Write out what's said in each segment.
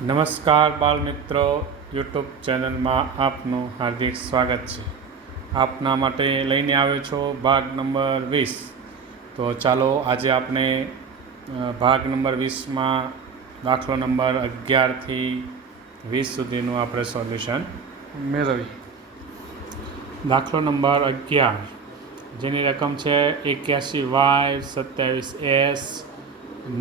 નમસ્કાર બાળ મિત્રો, યુટ્યુબ ચેનલમાં આપનું હાર્દિક સ્વાગત છે. આપના માટે લઈને આવ્યો છો ભાગ નંબર 20. તો ચાલો આજે આપણે ભાગ નંબર 20માં દાખલો નંબર 11થી 20 સુધીનું આપણે સોલ્યુશન મેળવીએ. દાખલો નંબર 11, જેની રકમ છે 81y 27s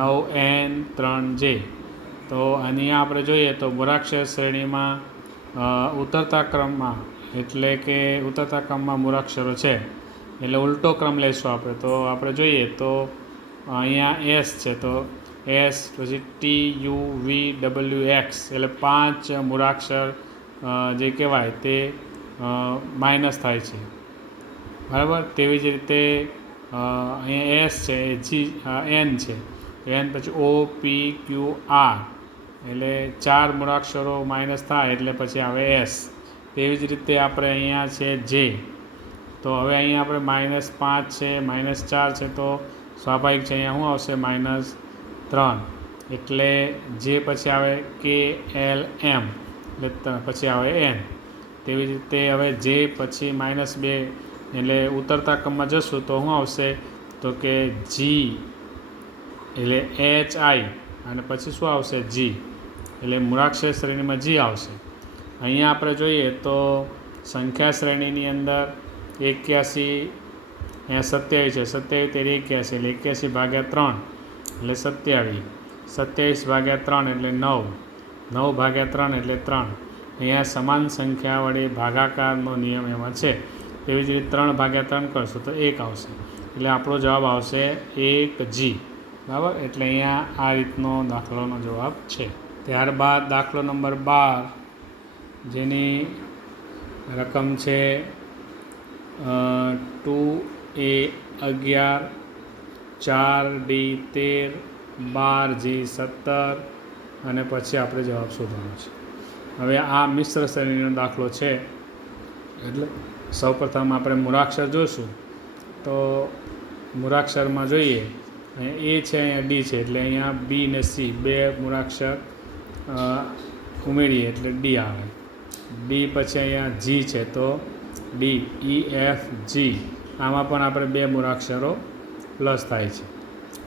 9n 3j. તો અહીંયા આપણે જોઈએ તો મૂળાક્ષર શ્રેણીમાં ઉતરતા ક્રમમાં એટલે કે ઉતરતા ક્રમમાં મૂળાક્ષરો છે એટલે ઉલટો ક્રમ લઈશું આપણે. તો આપણે જોઈએ તો અહીંયા એસ છે, તો એસ પછી T U V W X એટલે 5 મૂળાક્ષર જે કહેવાય તે માઇનસ થાય છે, બરાબર. તેવી જ રીતે અહીંયા એસ છે એ જી એન છે, એન પછી ઓ પી ક્યુ આર એટલે 4 મૂળાક્ષરો માઇનસ થાય એટલે પછી આવે એસ. તેવી જ રીતે આપણે અહીંયા છે જે, તો હવે અહીંયા આપણે -5 છે, -4 છે, તો સ્વાભાવિક છે અહીંયા શું આવશે -3 એટલે જે પછી આવે કે એલ એમ એટલે પછી આવે એન. તેવી જ રીતે હવે જે પછી -2 એટલે ઉતરતા ક્રમમાં જશું તો શું આવશે તો કે જી એટલે એચ આઈ અને પછી શું આવશે જી એટલે મૂળાક્ષર શ્રેણીમાં જી આવશે. અહીંયા આપણે જોઈએ તો સંખ્યા શ્રેણીની અંદર 81 અહીંયા 27 છે, 27 તેરી 81 એટલે 81 ભાગ્યા 3 એટલે 27, 27 ભાગ્યા 3 એટલે 9, 9 ભાગ્યા 3 એટલે 3. અહીંયા સમાન સંખ્યા વડે ભાગાકારનો નિયમ એમાં છે. તેવી જ રીતે 3 ભાગ્યા 3 કરશું તો 1 આવશે એટલે આપણો જવાબ આવશે 1G, બરાબર. એટલે અહીંયા આ રીતનો દાખલાનો જવાબ છે. ત્યારબાદ દાખલો નંબર 12, જેની રકમ છે 2A 11 4D 13 12G 17 અને પછી આપણે જવાબ શોધવાનો છે. હવે આ મિશ્ર શ્રેણીનો દાખલો છે એટલે સૌપ્રથમ આપણે મૂળાક્ષર જોઈશું. તો મૂળાક્ષરમાં જોઈએ અહીંયા એ છે, અહીંયા ડી છે એટલે અહીંયા બી ને સી બે મૂળાક્ષર ઉમેરીએ એટલે ડી આવે. ડી પછી અહીંયા જી છે તો ડી, ઈ એફ જી આમાં પણ આપણે બે મૂળાક્ષરો પ્લસ થાય છે.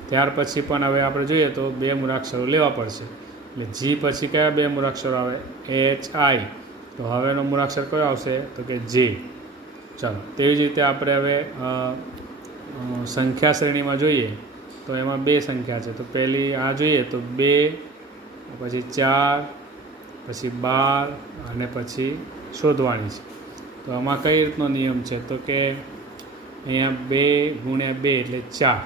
ત્યાર પછી પણ હવે આપણે જોઈએ તો બે મૂળાક્ષરો લેવા પડશે એટલે જી પછી કયા બે મૂળાક્ષરો આવે એચ આઈ, તો હવેનો મૂળાક્ષર કયો આવશે તો કે જે. ચાલો તેવી જ રીતે આપણે હવે સંખ્યા શ્રેણીમાં જોઈએ તો એમાં બે સંખ્યા છે. તો પહેલી આ જોઈએ તો 2 પછી 4 પછી 12 અને પછી શોધવાની છે. તો આમાં કઈ રીતનો નિયમ છે તો કે અહીંયા 2 ગુણ્યા 2 એટલે 4,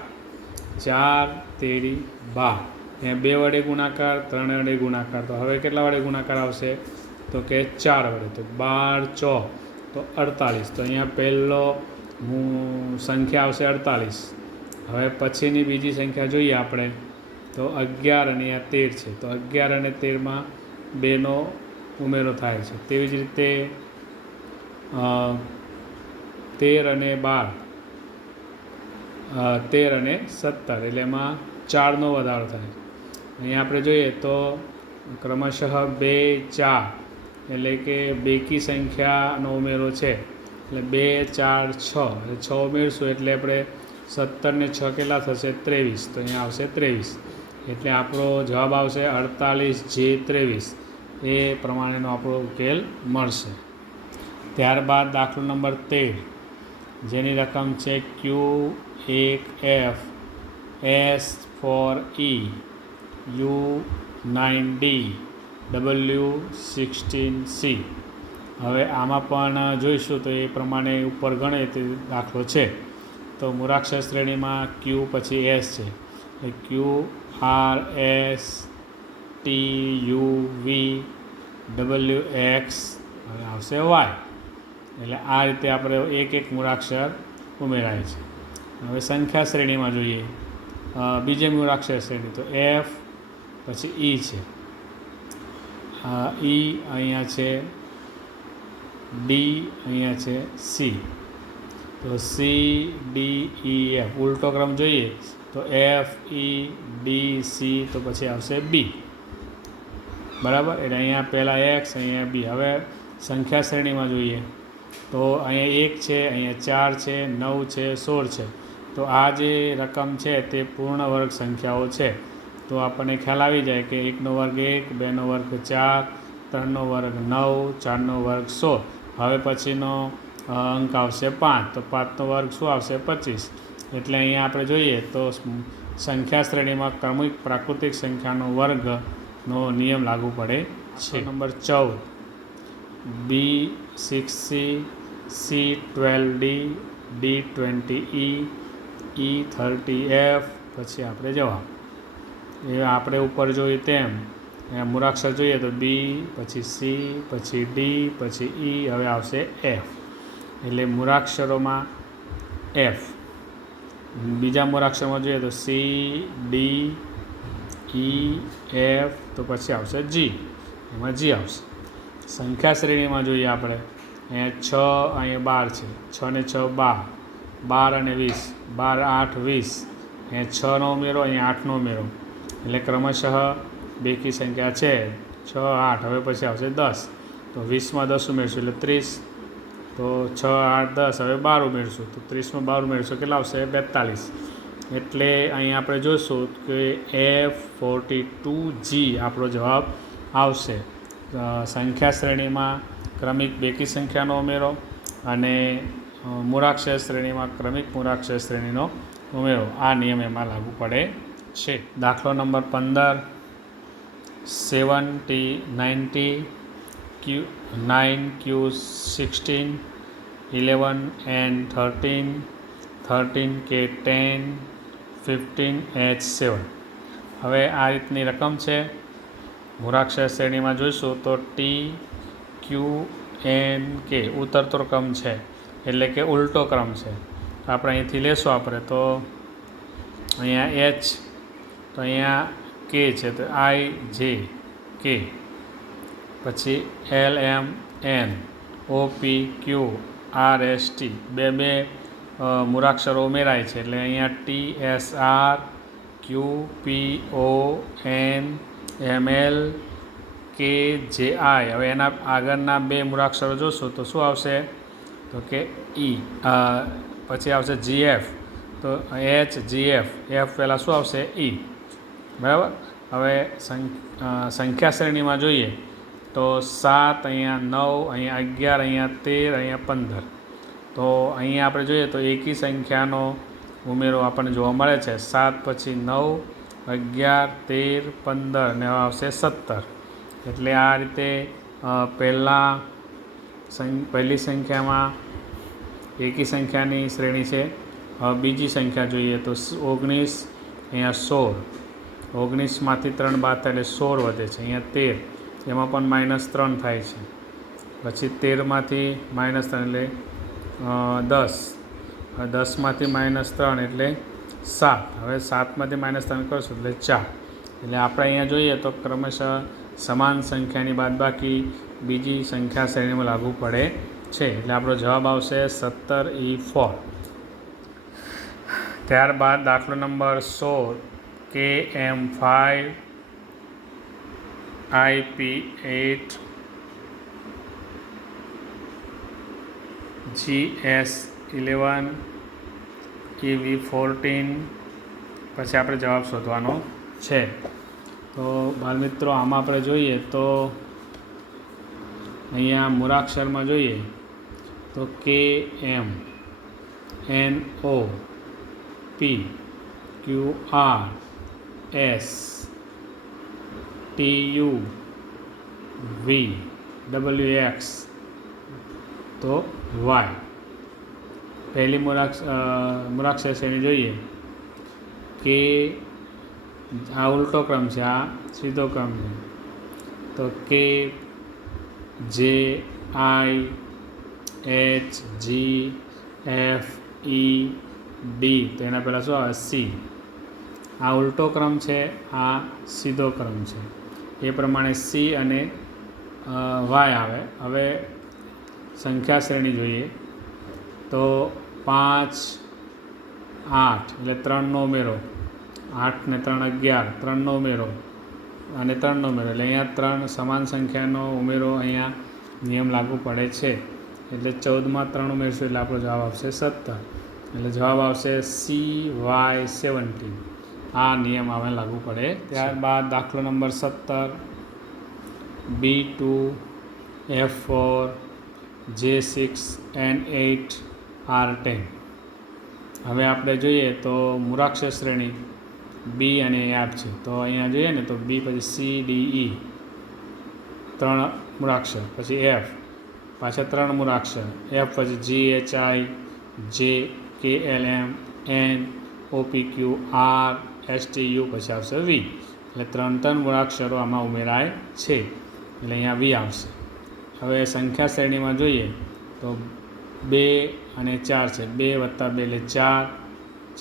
4 તેરી 12. અહીંયા 2 વડે ગુણાકાર, 3 વડે ગુણાકાર, તો હવે કેટલા વડે ગુણાકાર આવશે તો કે 4 વડે. તો 12 4 તો 48. તો અહીંયા પહેલો સંખ્યા આવશે 48. હવે પછીની બીજી સંખ્યા જોઈએ આપણે તો 11 અને અહીંયા 13 છે, તો 11 અને 13માં 2નો ઉમેરો થાય છે. તેવી જ રીતે 13 અને 12 13 અને 17 એટલે એમાં 4નો વધારો થાય છે. અહીંયા આપણે જોઈએ તો ક્રમશઃ 2 4 એટલે કે બેકી સંખ્યાનો ઉમેરો છે એટલે 2 4 6 એટલે 6 ઉમેરશું એટલે આપણે 17 ને 6 કેટલા થશે 23. તો અહીંયા આવશે 23 એટલે આપણો જવાબ આવશે 48J23. એ પ્રમાણેનો આપણો ઉકેલ મળશે. ત્યારબાદ દાખલો નંબર 13, જેની રકમ છે Q1F S4E U9D W16C. હવે આમાં પણ જોઈશું તો એ પ્રમાણે ઉપર ગણે તે દાખલો છે. તો મૂળાક્ષર શ્રેણીમાં Q પછી S છે એટલે Q R S T U V W X હવે આવશે Y. એટલે આ રીતે આપણે એક એક મૂળાક્ષર ઉમેરાય છે. હવે સંખ્યા શ્રેણીમાં જોઈએ બીજે મૂળાક્ષર શ્રેણી તો F પછી E છે, E અહીંયા છે, D અહીંયા છે, C. તો C D E F ઉલટો ક્રમ જોઈએ તો F E D C તો પછી આવશે B. બરાબર. એટલે અહીંયા પહેલાં એક્સ, અહીંયા બી. હવે સંખ્યા શ્રેણીમાં જોઈએ તો અહીંયા 1 છે, અહીંયા 4 છે, 9 છે, 16 છે. તો આ જે રકમ છે તે પૂર્ણ વર્ગ સંખ્યાઓ છે. તો આપણને ખ્યાલ આવી જાય કે 1નો વર્ગ 1, 2નો વર્ગ 4, 3નો વર્ગ 9, 4નો વર્ગ 16. હવે પછીનો અંક આવશે 5. તો 5નો વર્ગ શું આવશે? 25. એટલે અહીંયા આપણે જોઈએ તો સંખ્યા શ્રેણીમાં ક્રમિક પ્રાકૃતિક સંખ્યાનો વર્ગનો નિયમ લાગુ પડે છે. Number 14, B6C, C12D, D20E, E30F. પછી આપણે જવાબ એ આપણે ઉપર જોઈએ તેમ મૂળાક્ષર જોઈએ તો બી, પછી સી, પછી ડી, પછી ઈ, હવે આવશે એફ. એટલે મૂળાક્ષરોમાં એફ. બીજા મૂળાક્ષરમાં જોઈએ તો સી, ડી, ઈ, એફ, તો પછી આવશે જી. એમાં જી આવશે. સંખ્યા શ્રેણીમાં જોઈએ આપણે અહીંયા 6, અહીંયા 12 છે. 6 ને 6 12, 12 અને 20, 12, 8, 20. અહીંયા 6નો ઉમેરો, અહીંયા 8નો ઉમેરો, એટલે ક્રમશઃ બેકી સંખ્યા છે 6, 8. હવે પછી આવશે 10. તો 20માં 10 ઉમેરશું એટલે 30. તો 6, 8, 10. હવે 12 ઉમેરશું તો 30માં 12 ઉમેરશું કેટલા આવશે? 42. એટલે અહીંયા આપણે જોઈશું કે F42G આપણો જવાબ આવશે. સંખ્યા શ્રેણીમાં ક્રમિક બેકી સંખ્યાનો ઉમેરો અને મૂળાક્ષર શ્રેણીમાં ક્રમિક મૂળાક્ષર શ્રેણીનો ઉમેરો, આ નિયમ એમાં લાગુ પડે છે. દાખલો number 15, 7T 90, Q9Q 16, 11N 13, 13K 10, 15H 7. હવે આ રીતની રકમ છે. મૂળાક્ષર શ્રેણીમાં જોઈશું તો T, Q, N, K ઉતરતો ક્રમ છે, એટલે કે ઉલટો ક્રમ છે. આપણે અહીંથી લેશું આપણે તો અહીંયા H, તો અહીંયા K છે તો I, J, K, પછી L, M, N, O, P, Q, R, S, T. બે મૂળાક્ષરો ઉમેરાય છે એટલે અહીંયા T, S, R, Q, P, O, N, M, L, K, J, I. હવે એના આગળના બે મૂળાક્ષરો જોશો તો શું આવશે? તો કે E. પછી આવશે GF, તો H, GF, F પહેલાં શું આવશે? E. બરાબર. હવે સંખ્યા શ્રેણીમાં જોઈએ તો 7, અહીંયા 9, અહીંયા 11, અહીંયા 13, અહીંયા 15. તો અહીંયા આપણે જોઈએ તો એકી સંખ્યાનો ઉમેરો આપણને જોવા મળે છે. 7 પછી 9, 11, 13, 15 ને આવશે 17. એટલે આ રીતે પહેલી સંખ્યામાં એકી સંખ્યાની શ્રેણી છે. બીજી સંખ્યા જોઈએ તો 19, અહીંયા 16. 19માંથી 3 બાદ થાય એટલે 16 વધે છે. અહીંયા 13, એમાં પણ -3 થાય છે. પછી 13માંથી -3 એટલે 10. 10માંથી -3 એટલે 7. હવે 7માંથી -3 કરશું એટલે 4. એટલે આપણે અહીંયા જોઈએ તો ક્રમશઃ સમાન સંખ્યાની બાદબાકી બીજી સંખ્યા શ્રેણીમાં લાગુ પડે છે. એટલે આપણો જવાબ આવશે 17E4. ત્યારબાદ દાખલો number 16, KM5, IP8, GS11, EV14. પછી આપણે જવાબ શોધવાનો છે. તો બાળમિત્રો આમાં આપણે જોઈએ તો અહીંયા મૂળાક્ષરમાં જોઈએ તો KM, NO, P, QR, S, TU, V, WX, તો Y. પહેલી મૂળાક્ષર શ્રેણી જોઈએ કે આ ઉલટો ક્રમ છે, આ સીધો ક્રમ છે. તો K, J, I, H, G, F, E, D. તો એના પહેલાં શું આવે? C. આ ઉલટો ક્રમ છે, આ સીધો ક્રમ છે. એ પ્રમાણે C અને Y આવે. હવે સંખ્યા શ્રેણી જોઈએ તો 5, 8 એટલે 3નો ઉમેરો, 8 ને 3 11, 3નો ઉમેરો, અને 3નો ઉમેરો, એટલે અહીંયા 3 સમાન સંખ્યાનો ઉમેરો અહીંયા નિયમ લાગુ પડે છે. એટલે 14માં 3 ઉમેરશું એટલે આપણો જવાબ આવશે 17. એટલે જવાબ આવશે CY17. આ નિયમ આવે લાગુ પડે. ત્યારબાદ દાખલો number 17, B2 F4 J6 N8 R10. હવે આપણે જોઈએ તો મૂળાક્ષર શ્રેણી બી અને F છે. તો અહીંયા જોઈએ ને તો બી પછી CDE 3 મૂળાક્ષર, પછી F પાછા 3 મૂળાક્ષર, F પછી GHI JKLM NOPQ R STU પછી આવશે V. એટલે 3 મૂળાક્ષરો આમાં ઉમેરાય છે એટલે અહીંયા V આવશે. હવે સંખ્યા શ્રેણીમાં જોઈએ તો 2 અને 4 છે. 2 + 2 એટલે 4,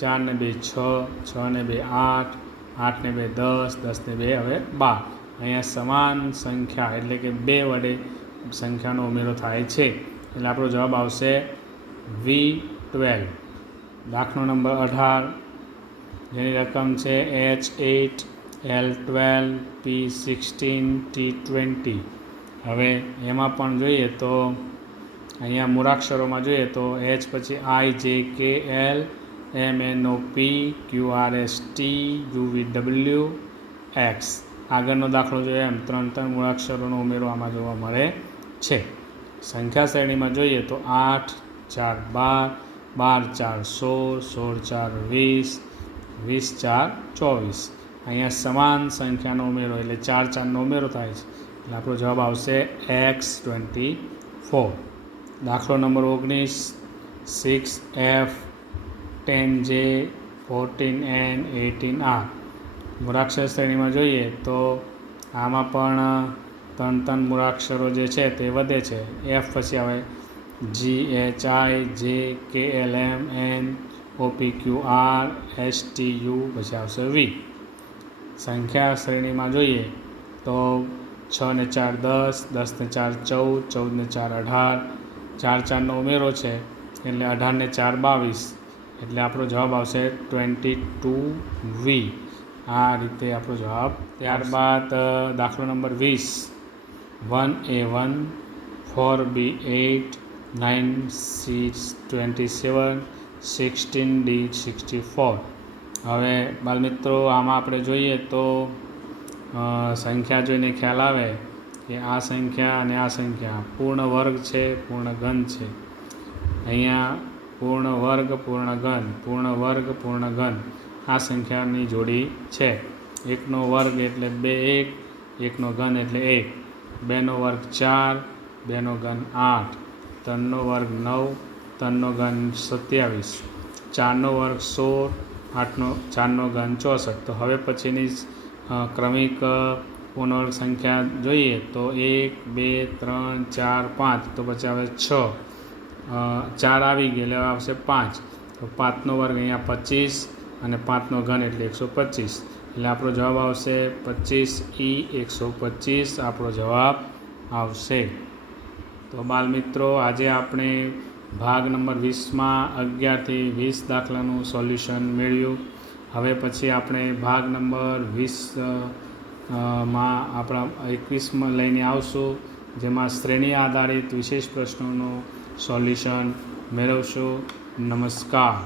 4 ને 2 6, 6 ને 2 8, 8 ને 2 10, 10 ને 2 હવે 12. અહીંયા સમાન સંખ્યા એટલે કે 2 વડે સંખ્યાનો ઉમેરો થાય છે એટલે આપણો જવાબ આવશે V12. દાખલો નંબર 18, જેની રકમ છે H8 L12 P16 T20. હવે એમાં પણ જોઈએ તો અહીંયા મૂળાક્ષરોમાં જોઈએ તો H પછી IJKL MNOP QRST UVW X. આગળનો દાખલો જોઈએ એમ 3 મૂળાક્ષરોનો ઉમેરો આમાં જોવા મળે છે. સંખ્યા શ્રેણીમાં જોઈએ તો 8 4 12, 12 4 16, 16 4 20, 20 4 24. અહીંયા સમાન સંખ્યાનો ઉમેરો એટલે 4 4નો ઉમેરો થાય છે એટલે આપણો જવાબ આવશે X24. દાખલો number 19, 6F 10J 14N 18R. મૂળાક્ષર શ્રેણીમાં જોઈએ તો આમાં પણ 3 મૂળાક્ષરો જે છે તે વધે છે. F પછી આવે GHI JKLM NOPQ R STU પછી આવશે V. સંખ્યા શ્રેણીમાં જોઈએ તો 6 ને 4 10, 10 ને 4 14, 14 ને 4 18, 4 4નો ઉમેરો છે એટલે 18 ને 4 22. એટલે આપણો જવાબ આવશે 22V. આ રીતે આપણો જવાબ. ત્યારબાદ દાખલો number 20, 1A1 4B8 9C27 16D64. હવે બાળમિત્રો આમાં આપણે જોઈએ તો સંખ્યા જોઈને ખ્યાલ આવે કે આ સંખ્યા અને આ સંખ્યા પૂર્ણ વર્ગ છે, પૂર્ણ ઘન છે. અહીંયા પૂર્ણ વર્ગ પૂર્ણ ઘન, પૂર્ણ વર્ગ પૂર્ણ ઘન આ સંખ્યાની જોડી છે. 1નો વર્ગ એટલે 2, 1, 1નો ઘન એટલે 1, 2નો વર્ગ 4, 2નો ઘન 8, 3નો વર્ગ 9, 3નો ઘન 27, 4નો વર્ગ 16, 4નો ઘન 64. તો હવે પછીની ક્રમિક પૂર્ણવર્ગ સંખ્યા જોઈએ તો 1 2 3 4 5. તો પછી આવે 6, 4 આવી ગઈ એટલે આવશે 5. તો 5નો વર્ગ અહીંયા 25 અને 5નો ઘન એટલે 125. એટલે આપણો જવાબ આવશે 25E 125. આપણો જવાબ આવશે. તો બાળમિત્રો આજે આપણે ભાગ નંબર 20માં 11 થી 20 દાખલાનું સોલ્યુશન મેળવ્યું. હવે પછી આપણે ભાગ નંબર 20માં આપણા 21માં લઈને આવશું, જેમાં શ્રેણી આધારિત વિશેષ પ્રશ્નોનું સોલ્યુશન મેળવશું. નમસ્કાર.